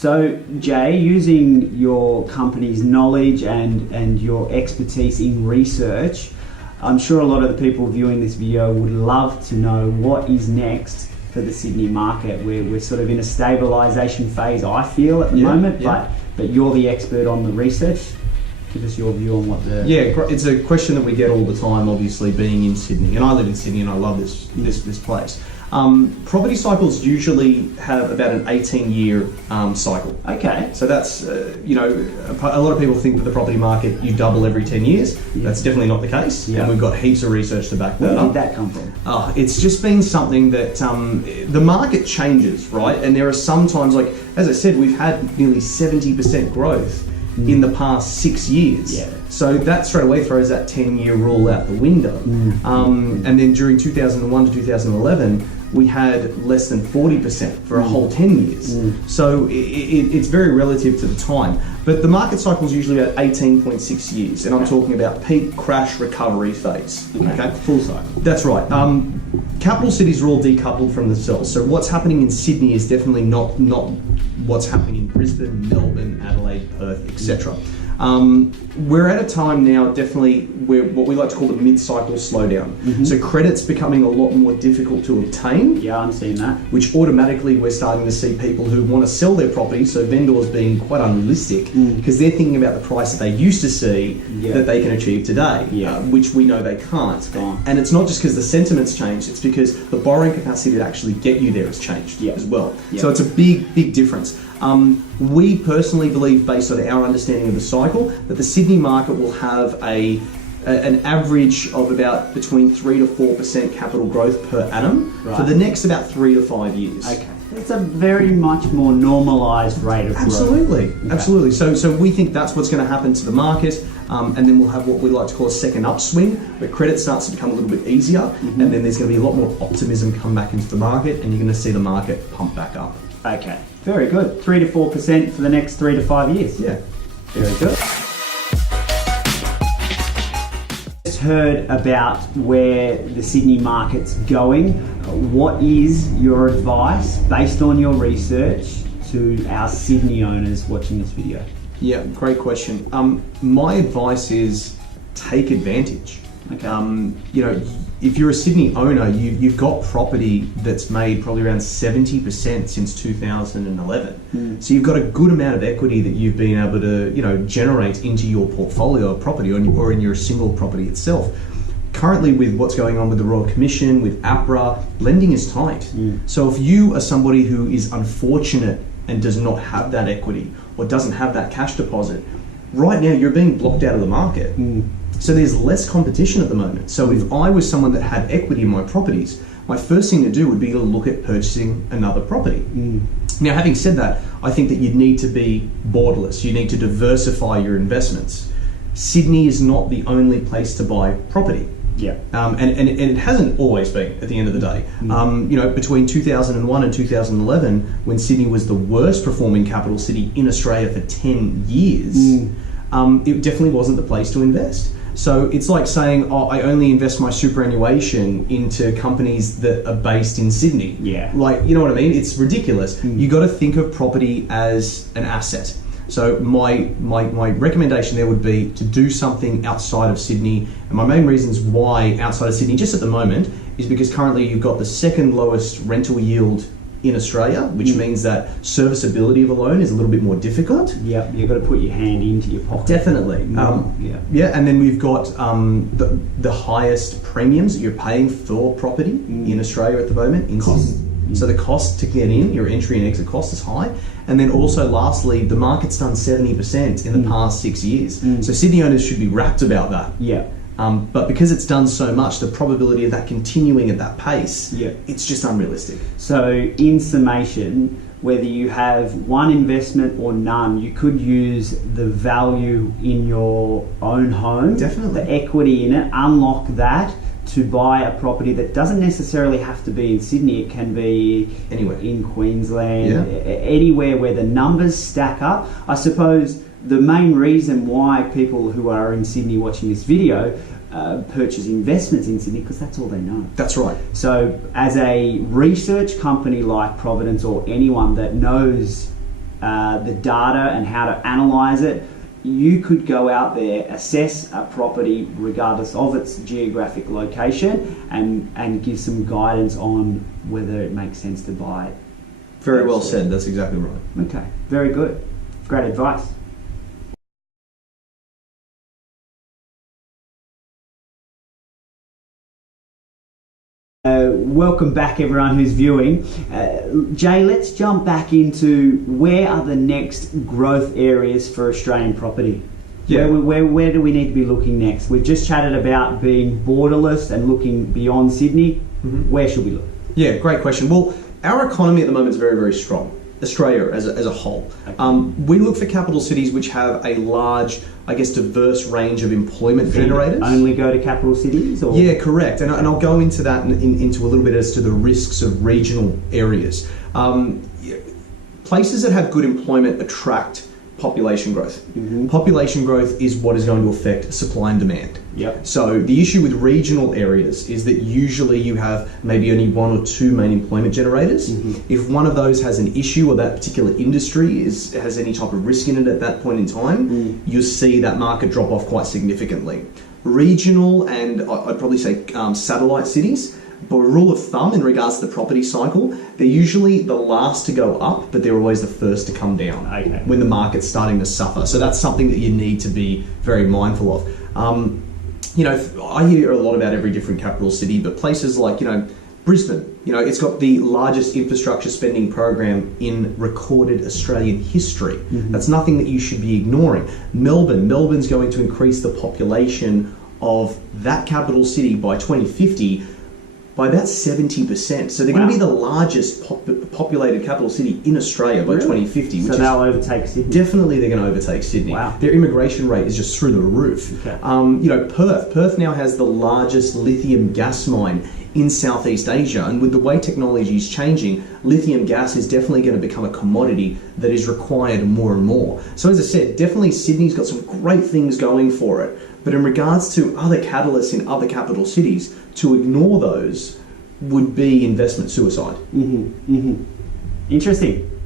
So, Jay, using your company's knowledge and your expertise in research, I'm sure a lot of the people viewing this video would love to know what is next for the Sydney market. We're sort of in a stabilisation phase, I feel, at the moment, but you're the expert on the research. Give us your view on what the... Yeah, it's a question that we get all the time, obviously, being in Sydney. And I live in Sydney and I love this place. Property cycles usually have about an 18-year cycle. Okay. So that's, a lot of people think that the property market, you double every 10 years. Yeah. That's definitely not the case. Yeah. And we've got heaps of research to back that up. Where did that come from? It's just been something that the market changes, right? And there are some times, like, as I said, we've had nearly 70% growth in the past 6 years. Yeah. So that straight away throws that 10-year rule out the window. And then during 2001 to 2011, we had less than 40% for a whole 10 years. So it's very relative to the time. But the market cycle is usually about 18.6 years, and I'm talking about peak, crash, recovery phase. Okay? Full cycle. That's right. Capital cities are all decoupled from themselves. So what's happening in Sydney is definitely not what's happening in Brisbane, Melbourne, Adelaide, Perth, etc. We're at a time now, definitely, where what we like to call the mid-cycle slowdown. So credit's becoming a lot more difficult to obtain. Yeah, I'm seeing that. Which automatically we're starting to see people who want to sell their property, so vendors being quite unrealistic, because they're thinking about the price that they used to see that they can achieve today, which we know they can't. It's gone. And it's not just because the sentiment's changed, it's because the borrowing capacity to actually get you there has changed as well. So it's a big difference. We personally believe, based on our understanding of the cycle, that the Sydney market will have an average of about between 3 to 4% capital growth per annum for the next about 3 to 5 years. Okay. It's a very much more normalised rate of growth. Absolutely. So we think that's what's going to happen to the market, and then we'll have what we like to call a second upswing, where credit starts to become a little bit easier, and then there's going to be a lot more optimism come back into the market, and you're going to see the market pump back up. Okay, very good. 3 to 4% for the next 3 to 5 years. Yeah. Very good. Just heard about where the Sydney market's going. What is your advice, based on your research, to our Sydney owners watching this video? Yeah, great question. My advice is take advantage. Okay. If you're a Sydney owner, you've got property that's made probably around 70% since 2011. So you've got a good amount of equity that you've been able to, generate into your portfolio of property or in your single property itself. Currently, with what's going on with the Royal Commission, with APRA, lending is tight. So if you are somebody who is unfortunate and does not have that equity or doesn't have that cash deposit, right now you're being blocked out of the market. So there's less competition at the moment. So if I was someone that had equity in my properties, my first thing to do would be to look at purchasing another property. Now, having said that, I think that you'd need to be borderless. You need to diversify your investments. Sydney is not the only place to buy property. Yeah. And it hasn't always been, at the end of the day. Between 2001 and 2011, when Sydney was the worst performing capital city in Australia for 10 years, it definitely wasn't the place to invest. So it's like saying, I only invest my superannuation into companies that are based in Sydney. Yeah. Like, you know what I mean? It's ridiculous. You got to think of property as an asset. So my recommendation there would be to do something outside of Sydney. And my main reasons why outside of Sydney, just at the moment, is because currently you've got the second lowest rental yield in Australia, which means that serviceability of a loan is a little bit more difficult. Yeah, you've got to put your hand into your pocket. Definitely. And then we've got the highest premiums that you're paying for property in Australia at the moment. So the cost to get in, your entry and exit cost is high. And then also lastly, the market's done 70% in the past 6 years. So Sydney owners should be rapt about that. Yeah. But because it's done so much, the probability of that continuing at that pace, it's just unrealistic. So in summation, whether you have one investment or none, you could use the value in your own home, definitely, the equity in it, unlock that to buy a property that doesn't necessarily have to be in Sydney. It can be anywhere in Queensland, anywhere where the numbers stack up. I suppose the main reason why people who are in Sydney watching this video purchase investments in Sydney, because that's all they know. That's right. So as a research company like Providence, or anyone that knows the data and how to analyze it, you could go out there, assess a property regardless of its geographic location, and give some guidance on whether it makes sense to buy it. Very well said. That's exactly right. Okay, very good. Great advice. Welcome back, everyone who's viewing. Jay, let's jump back into where are the next growth areas for Australian property? Yeah. Where do we need to be looking next? We've just chatted about being borderless and looking beyond Sydney. Mm-hmm. Where should we look? Yeah, great question. Well, our economy at the moment is very, very strong. Australia as a whole. Okay. We look for capital cities which have a large, I guess, diverse range of employment generators. Only go to capital cities? Or? Yeah, correct. And I'll go into that into a little bit as to the risks of regional areas. Places that have good employment attract population growth. Mm-hmm. Population growth is what is going to affect supply and demand. Yep. So the issue with regional areas is that usually you have maybe only one or two main employment generators. Mm-hmm. If one of those has an issue or that particular industry has any type of risk in it at that point in time, you'll see that market drop off quite significantly. Regional and I'd probably say satellite cities, but a rule of thumb in regards to the property cycle, they're usually the last to go up, but they're always the first to come down when the market's starting to suffer. So that's something that you need to be very mindful of. I hear a lot about every different capital city, but places like, Brisbane, it's got the largest infrastructure spending program in recorded Australian history. Mm-hmm. That's nothing that you should be ignoring. Melbourne's going to increase the population of that capital city by 2050 by about 70%. So they're going to be the largest populated capital city in Australia by 2050. So they'll overtake Sydney? Definitely they're going to overtake Sydney. Wow. Their immigration rate is just through the roof. Okay. Perth now has the largest lithium gas mine in Southeast Asia, and with the way technology is changing, lithium gas is definitely going to become a commodity that is required more and more. So as I said, definitely Sydney's got some great things going for it, but in regards to other catalysts in other capital cities, to ignore those would be investment suicide. Mm-hmm. Mm-hmm. Interesting.